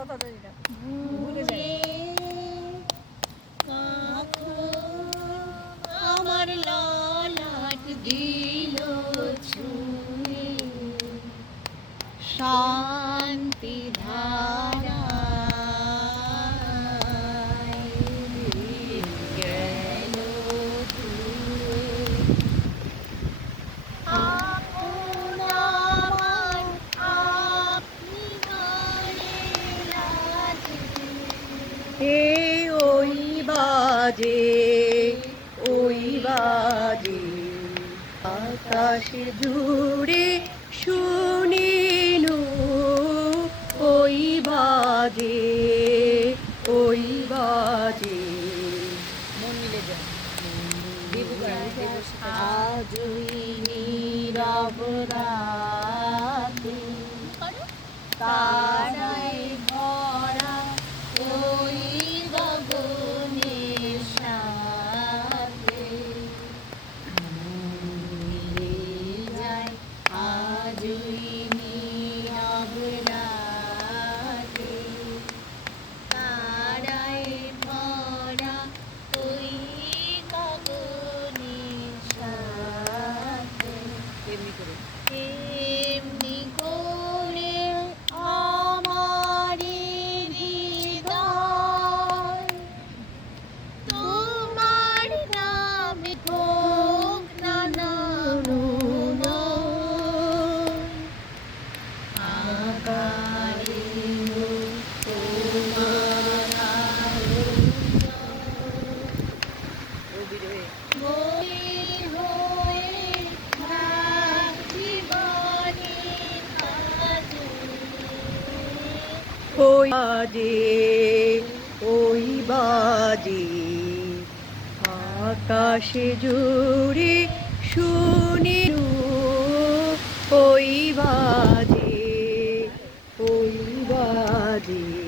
কথাটা এটা ভুলে যাই আমার শান্তি ধারা হে ওই বাজে ওই বাজে। আকাশ জুড়ে শুনিনু ওই বাজে ওই বাজে। মন আজই নীরব রাতে ওই বাজে ওই বাজে আকাশে জুড়ে শুনি ওই বাজে ওই বাজে।